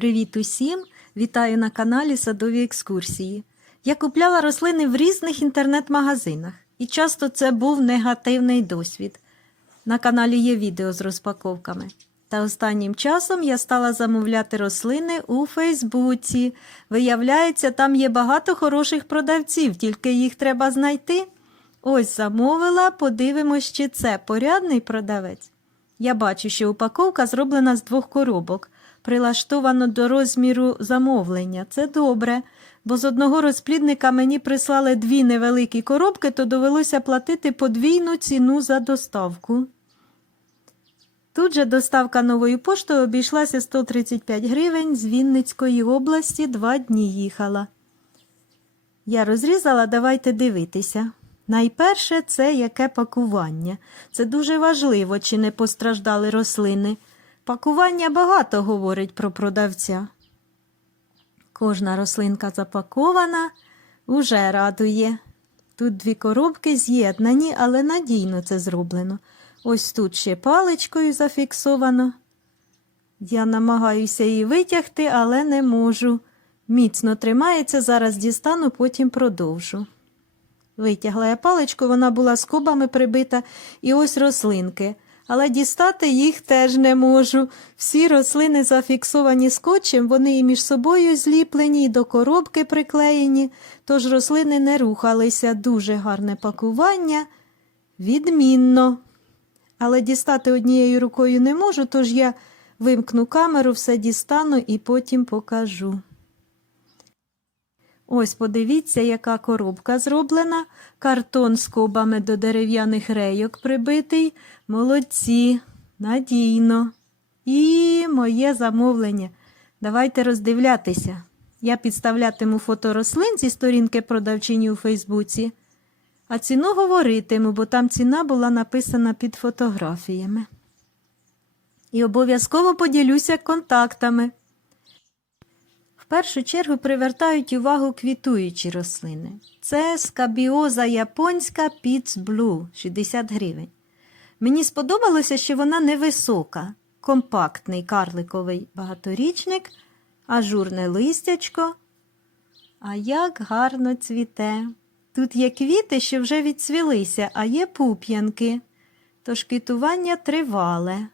Привіт усім! Вітаю на каналі Садові екскурсії. Я купляла рослини в різних інтернет-магазинах, і часто це був негативний досвід. На каналі є відео з розпаковками. Та останнім часом я стала замовляти рослини у Фейсбуці. Виявляється, там є багато хороших продавців, тільки їх треба знайти. Ось замовила, подивимось, чи це порядний продавець. Я бачу, що упаковка зроблена з двох коробок, прилаштовано до розміру замовлення. Це добре, бо з одного розплідника мені прислали дві невеликі коробки, то довелося платити подвійну ціну за доставку. Тут же доставка новою поштою обійшлася 135 гривень з Вінницької області, два дні їхала. Я розрізала, давайте дивитися. Найперше це яке пакування. Це дуже важливо, чи не постраждали рослини. Пакування багато говорить про продавця. Кожна рослинка запакована, уже радує. Тут дві коробки з'єднані, але надійно це зроблено. Ось тут ще паличкою зафіксовано. Я намагаюся її витягти, але не можу. Міцно тримається, зараз дістану, потім продовжу. Витягла я паличку, вона була скобами прибита, і ось рослинки. Але дістати їх теж не можу. Всі рослини зафіксовані скотчем, вони і між собою зліплені, і до коробки приклеєні, тож рослини не рухалися. Дуже гарне пакування. Відмінно. Але дістати однією рукою не можу, тож я вимкну камеру, все дістану і потім покажу. Ось подивіться, яка коробка зроблена. Картон з кобами до дерев'яних рейок прибитий. Молодці, надійно. І моє замовлення. Давайте роздивлятися. Я підставлятиму фото рослин зі сторінки продавчині у Фейсбуці, а ціну говоритиму, бо там ціна була написана під фотографіями. І обов'язково поділюся контактами. Першу чергу привертають увагу квітуючі рослини. Це скабіоза японська Peach Blue 60 гривень. Мені сподобалося, що вона невисока, компактний карликовий багаторічник, ажурне листячко. А як гарно цвіте. Тут є квіти, що вже відцвілися, а є пуп'янки, тож квітування тривале.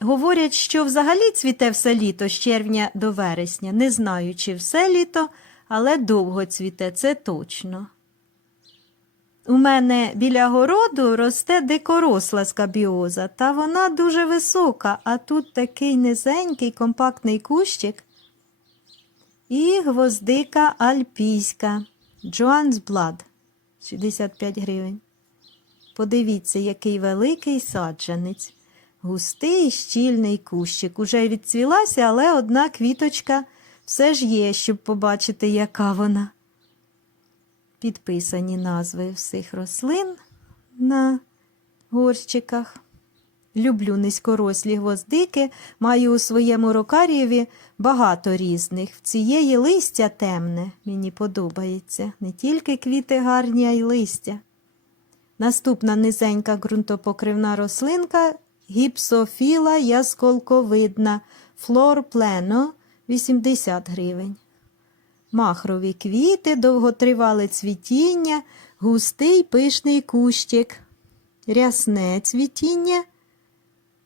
Говорять, що взагалі цвіте все літо з червня до вересня. Не знаю, чи все літо, але довго цвіте, це точно. У мене біля городу росте дикоросла скабіоза, та вона дуже висока, а тут такий низенький компактний кущик. І гвоздика альпійська Joan's Blood 65 гривень. Подивіться, який великий саджанець. Густий щільний кущик. Уже відцвілася, але одна квіточка все ж є, щоб побачити, яка вона. Підписані назви всіх рослин на горщиках. Люблю низькорослі гвоздики, маю у своєму рокарієві багато різних. В цієї листя темне, мені подобається. Не тільки квіти гарні, а й листя. Наступна низенька ґрунтопокривна рослинка гіпсофіла ясколковидна, флор плено 80 гривень. Махрові квіти, довготривале цвітіння, густий пишний кущик, рясне цвітіння.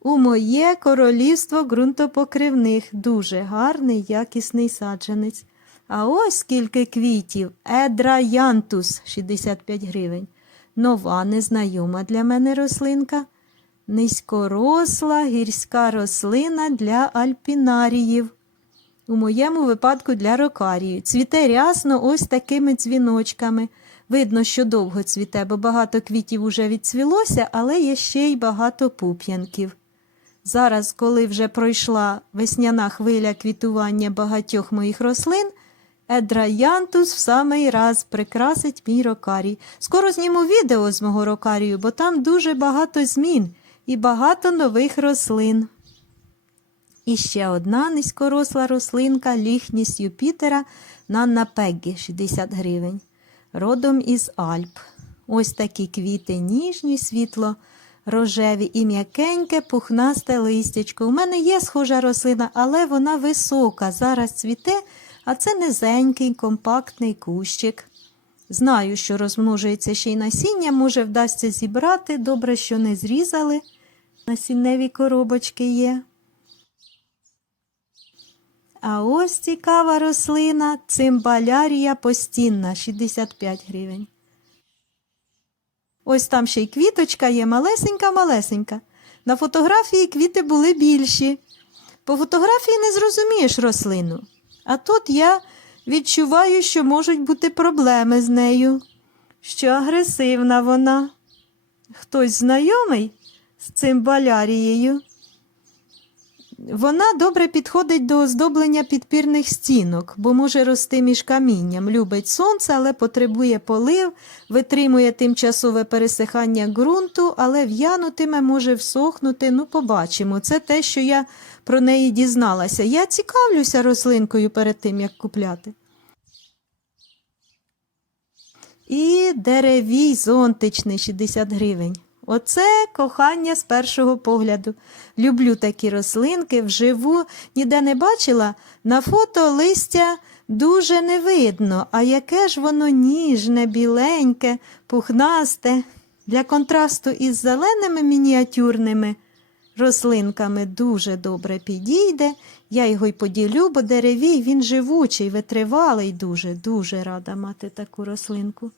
У моє королівство ґрунтопокривних, дуже гарний, якісний саджанець. А ось скільки квітів. Едра янтус 65 гривень. Нова, незнайома для мене рослинка. Низькоросла гірська рослина для альпінаріїв. У моєму випадку для рокарію. Цвіте рясно ось такими дзвіночками. Видно, що довго цвіте, бо багато квітів уже відцвілося, але є ще й багато пуп'янків. Зараз, коли вже пройшла весняна хвиля квітування багатьох моїх рослин, Едраянтус в самий раз прикрасить мій рокарій. Скоро зніму відео з мого рокарію, бо там дуже багато змін і багато нових рослин. І ще одна низькоросла рослинка ліхність Юпітера Нанна Пеггі 60 гривень. Родом із Альп. Ось такі квіти ніжні, світло рожеві і м'якеньке пухнасте листячко. У мене є схожа рослина, але вона висока. Зараз цвіте, а це низенький, компактний кущик. Знаю, що розмножується ще й насіння, може вдасться зібрати. Добре, що не зрізали. Насінневі коробочки є. А ось цікава рослина цимбалярія постінна 65 гривень. Ось там ще й квіточка є малесенька-малесенька. На фотографії квіти були більші. По фотографії не зрозумієш рослину. А тут я відчуваю, що можуть бути проблеми з нею, що агресивна вона. Хтось знайомий з цимбалярією. Вона добре підходить до оздоблення підпірних стінок, бо може рости між камінням, любить сонце, але потребує полив, витримує тимчасове пересихання ґрунту, але в'янутиме, може всохнути. Ну, побачимо. Це те, що я про неї дізналася. Я цікавлюся рослинкою перед тим, як купляти. І деревій зонтичний 60 гривень. Оце кохання з першого погляду. Люблю такі рослинки, вживу ніде не бачила. На фото листя дуже не видно, а яке ж воно ніжне, біленьке, пухнасте. Для контрасту із зеленими мініатюрними рослинками дуже добре підійде. Я його й поділю, бо деревій він живучий, витривалий дуже, дуже рада мати таку рослинку.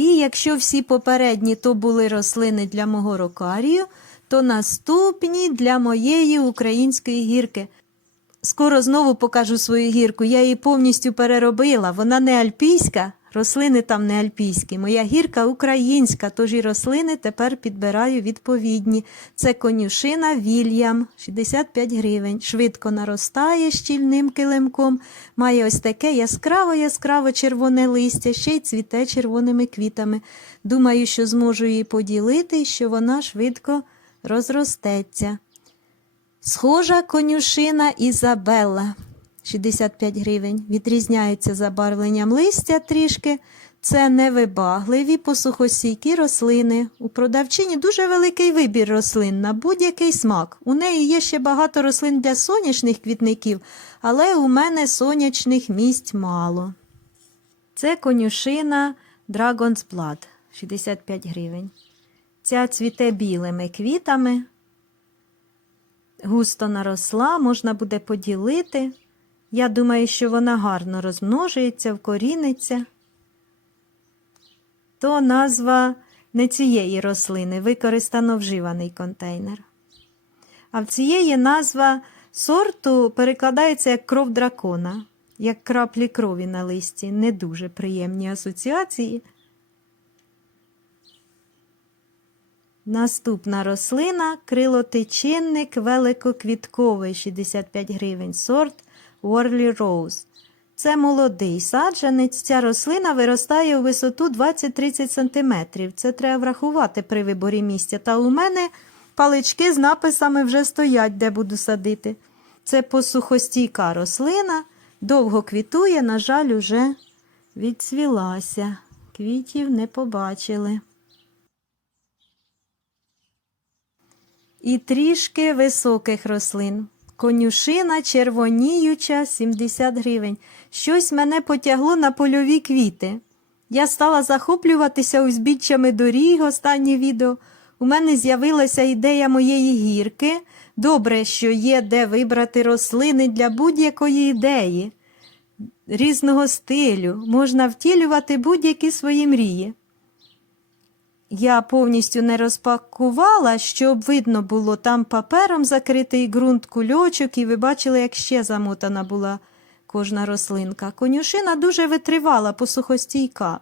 І якщо всі попередні то були рослини для мого рокарію, то наступні для моєї української гірки. Скоро знову покажу свою гірку. Я її повністю переробила. Вона не альпійська, рослини там не альпійські. Моя гірка українська, тож і рослини тепер підбираю відповідні. Це конюшина Вільям, 65 гривень. Швидко наростає щільним килимком. Має ось таке яскраво-яскраво червоне листя, ще й цвіте червоними квітами. Думаю, що зможу її поділити, що вона швидко розростеться. Схожа конюшина Ізабелла 65 гривень. Відрізняється забарвленням листя трішки. Це невибагливі посухостійкі рослини. У продавчині дуже великий вибір рослин на будь-який смак. У неї є ще багато рослин для сонячних квітників, але у мене сонячних місць мало. Це конюшина Dragon's Blood 65 гривень. Ця цвіте білими квітами густо наросла, можна буде поділити. Я думаю, що вона гарно розмножується, вкоріниться. То назва не цієї рослини, використано вживаний контейнер. А в цієї назва сорту перекладається як кров дракона, як краплі крові на листі. Не дуже приємні асоціації. Наступна рослина крилотичинник великоквітковий 65 гривень, сорт Worley Rose. Це молодий саджанець. Ця рослина виростає у висоту 20-30 см. Це треба врахувати при виборі місця. Та у мене палички з написами вже стоять, де буду садити. Це посухостійка рослина, довго квітує, на жаль, уже відцвілася. Квітів не побачили. і трішки високих рослин. Конюшина червоніюча 70 гривень. Щось мене потягло на польові квіти. Я стала захоплюватися узбіччями доріг останнє відео. У мене з'явилася ідея моєї гірки. Добре, що є де вибрати рослини для будь-якої ідеї, різного стилю, можна втілювати будь-які свої мрії. Я повністю не розпакувала, щоб видно було там папером закритий ґрунт кульочок, і ви бачили, як ще замотана була кожна рослинка. Конюшина дуже витривала, посухостійка.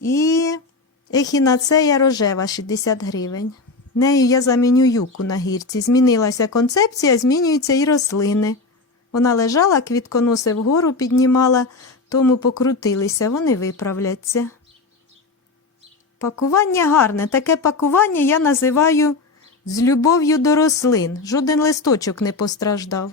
І ехінацея рожева 60 гривень. Нею я заміню юку на гірці. Змінилася концепція, змінюються і рослини. Вона лежала, квітконоси вгору піднімала, тому покрутилися, вони виправляться. Пакування гарне. Таке пакування я називаю з любов'ю до рослин. Жоден листочок не постраждав.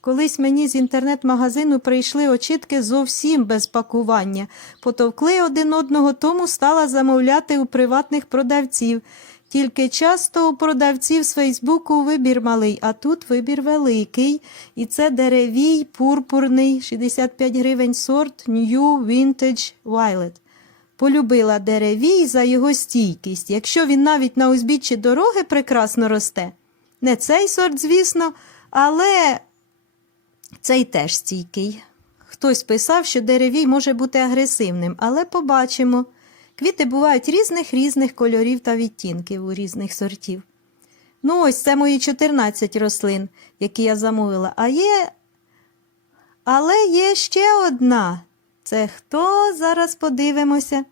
Колись мені з інтернет-магазину прийшли очітки зовсім без пакування. Потовкли один одного, тому стала замовляти у приватних продавців. Тільки часто у продавців з Фейсбуку вибір малий, а тут вибір великий. І це деревій, пурпурний, 65 гривень сорт New Vintage Violet. Полюбила деревій за його стійкість, якщо він навіть на узбіччі дороги прекрасно росте. Не цей сорт, звісно, але цей теж стійкий. Хтось писав, що деревій може бути агресивним, але побачимо. Квіти бувають різних різних кольорів та відтінків у різних сортів. Ну, ось це мої 14 рослин, які я замовила. А є. Але є ще одна. Це хто? Зараз подивимося.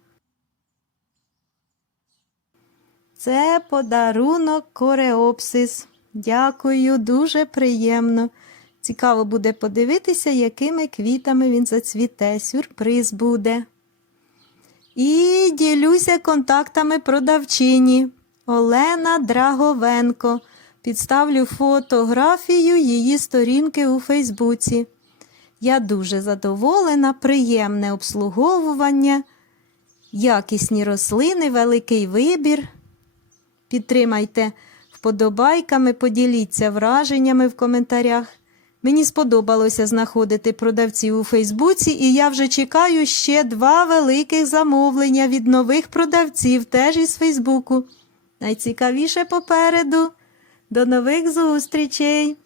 Це подарунок Кореопсис. Дякую, дуже приємно. Цікаво буде подивитися, якими квітами він зацвіте. Сюрприз буде. І ділюся контактами продавчині Олена Драговенко. Підставлю фотографію її сторінки у Фейсбуці. Я дуже задоволена, приємне обслуговування, якісні рослини, великий вибір. Підтримайте вподобайками, поділіться враженнями в коментарях. Мені сподобалося знаходити продавців у Фейсбуці, і я вже чекаю ще два великих замовлення від нових продавців, теж із Фейсбуку. Найцікавіше попереду. До нових зустрічей!